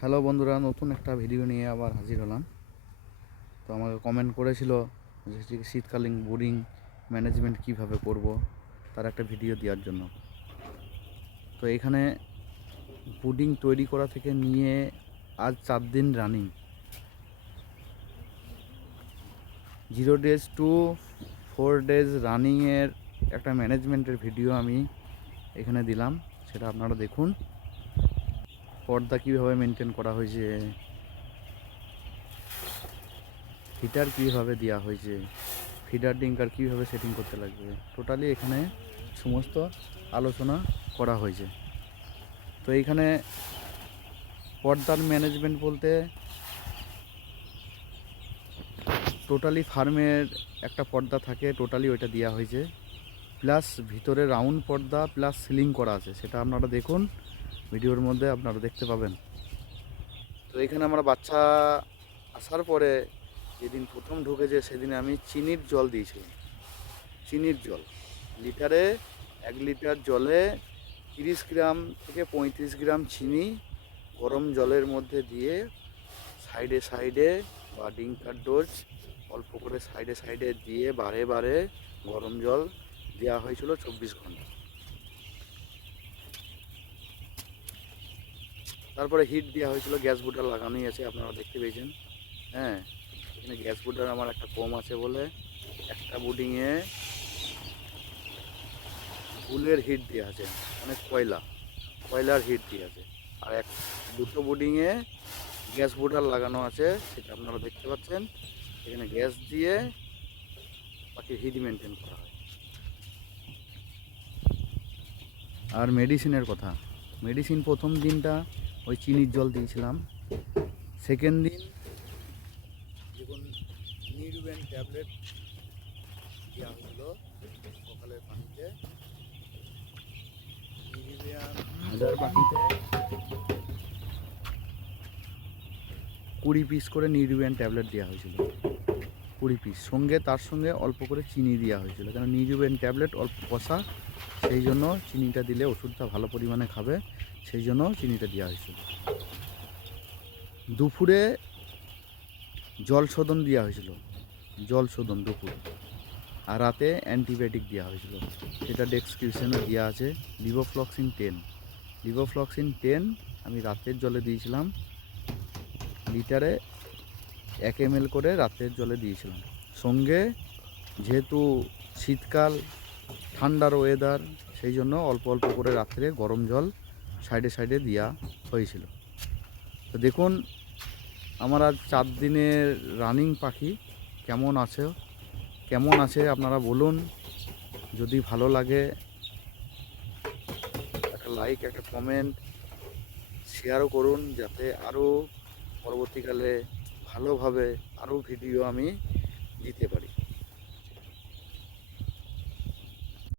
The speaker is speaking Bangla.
হ্যালো বন্ধুরা, নতুন একটা ভিডিও নিয়ে আবার হাজির হলাম। তো আমাকে কমেন্ট করেছিল যে শীতকালীন বোর্ডিং ম্যানেজমেন্ট কিভাবে করব, তার একটা ভিডিও দেওয়ার জন্য। তো এখানে বোর্ডিং তৈরি করা থেকে নিয়ে আজ 4 দিন রানিং, 0 ডেজ টু 4 ডেজ রানিংয়ের একটা ম্যানেজমেন্টের ভিডিও আমি এখানে দিলাম, সেটা আপনারা দেখুন। পর্দা কীভাবে মেনটেন করা হয়েছে, হিটার কীভাবে দেওয়া হয়েছে, ফিডার ডিঙ্কার কীভাবে সেটিং করতে লাগবে, টোটালি এখানে সমস্ত আলোচনা করা হয়েছে। তো এইখানে পর্দার ম্যানেজমেন্ট বলতে টোটালি ফার্মের একটা পর্দা থাকে, টোটালি ওইটা দেওয়া হয়েছে, প্লাস ভিতরে রাউন্ড পর্দা প্লাস সিলিং করা আছে, সেটা আপনারা দেখুন ভিডিওর মধ্যে আপনারা দেখতে পাবেন। তো এখানে আমরা বাচ্চা আসার পরে যেদিন প্রথম ঢুকেছে সেদিন আমি চিনির জল দিয়েছিলাম। চিনির জল লিটারে 1 লিটার জলে 30 গ্রাম থেকে 35 গ্রাম চিনি গরম জলের মধ্যে দিয়ে সাইডে সাইডে বা ডিঙ্কার ডোজ অল্প করে সাইডে সাইডে দিয়ে বারে বারে গরম জল দেওয়া হয়েছিল 24 ঘন্টা। তারপরে হিট দেওয়া হয়েছিল, গ্যাস বুটার লাগানোই আছে, আপনারা দেখতে পেয়েছেন। হ্যাঁ, এখানে গ্যাস বুটার আমার একটা কম আছে বলে একটা বোর্ডিংয়ে ফুলের হিট দেওয়া আছে, মানে কয়লার হিট দিয়ে আছে। আর দুটো বোর্ডিংয়ে গ্যাস বুটার লাগানো আছে, সেটা আপনারা দেখতে পাচ্ছেন। এখানে গ্যাস দিয়ে বাকি হিট মেনটেন করা হয়। আর মেডিসিনের কথা, মেডিসিন প্রথম দিনটা ওই চিনির জল দিয়েছিলাম। সেকেন্ড দিন যখন নিউরোবেন ট্যাবলেট দেওয়া হয়েছিল সকালের পানিতে, হাজার পাখিতে 20 পিস করে নিউরোবেন ট্যাবলেট দেওয়া হয়েছিল, 20 পিস, তার সঙ্গে অল্প করে চিনি দেওয়া হয়েছিল, কারণ নিউরোবেন ট্যাবলেট অল্প কষা, সেই জন্য চিনিটা দিলে ওষুধটা ভালো পরিমাণে খাবে, সেই জন্য চিনিটা দেওয়া হয়েছিল। দুপুরে জল শোধন দেওয়া হয়েছিল, জল শোধন দুপুর। আর রাতে অ্যান্টিবায়োটিক দেওয়া হয়েছিল, সেটা ডেসক্রিপশনে দেওয়া আছে। লিভোফ্লক্সিন 10 আমি রাতের জলে দিয়েছিলাম, লিটারে 1 ml করে রাতের জলে দিয়েছিলাম। সঙ্গে যেহেতু শীতকাল, ঠান্ডার ওয়েদার, সেই জন্য অল্প অল্প করে রাত্রে গরম জল সাইডে সাইডে দেওয়া হয়েছিল। তো দেখুন আমার আজ 4 দিনের রানিং পাখি কেমন আছে আপনারা বলুন। যদি ভালো লাগে একটা লাইক, একটা কমেন্ট, শেয়ারও করুন, যাতে আরও পরবর্তীকালে ভালোভাবে আরও ভিডিও আমি দিতে পারি।